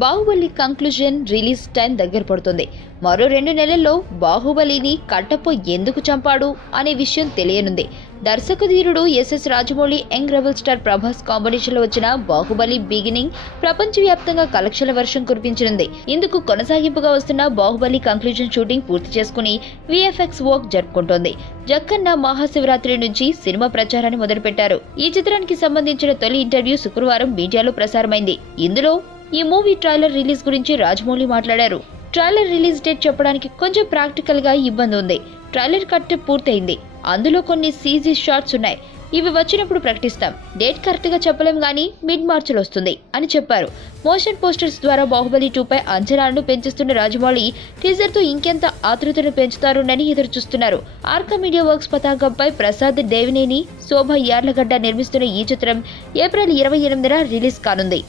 Baahubali conclusion release time దగ్గర పడుతుంది. మరో 2 నెలల్లో బాహుబలిని కట్టప్ప ఎందుకు చంపాడు అనే విషయం తెలియనుంది. దర్శకధీరుడు SS Rajamouli, young rebel star Prabhas కాంబినేషన్లో వచ్చిన బాహుబలి బిగినింగ్ ప్రపంచవ్యాప్తంగా కలెక్షన్ల వర్షం కురిపించనుంది. ఇందుకు కొనసాగింపుగా వస్తున్న బాహుబలి కంక్లూజన్ షూటింగ్ పూర్తి చేసుకుని విఎఫ్ఎక్స్ వర్క్ జరుపుకుంటోంది. జక్కన్న మహాశివరాత్రి నుంచి సినిమా ప్రచారాన్ని మొదలుపెట్టారు. ఈ చిత్రానికి సంబంధించిన తొలి ఇంటర్వ్యూ శుక్రవారం మీడియాలో ప్రసారమైంది. ఇందులో ఈ మూవీ ట్రైలర్ రిలీజ్ గురించి రాజమౌళి మాట్లాడారు. ట్రైలర్ రిలీజ్ డేట్ చెప్పడానికి కొంచెం ప్రాక్టికల్ గా ఇబ్బంది ఉంది. ట్రైలర్ కట్ పూర్తయింది. అందులో కొన్ని సీజీ షాట్స్ ఉన్నాయి. ఇవి వచ్చినప్పుడు ప్రకటిస్తాం. డేట్ కరెక్ట్ గా చెప్పలేం గానీ మిడ్ మార్చిలో వస్తుంది అని చెప్పారు. మోషన్ పోస్టర్స్ ద్వారా బాహుబలి 2 పై అంచనాలను పెంచుతున్న రాజమౌళి టీజర్ తో ఇంకెంత ఆతృతను పెంచుతారోనని ఎదురు చూస్తున్నారు. ఆర్కా మీడియా వర్క్స్ పతాకంపై ప్రసాద్ దేవినేని, శోభ యార్లగడ్డ నిర్మిస్తున్న ఈ చిత్రం ఏప్రిల్ 28న రిలీజ్ కానుంది.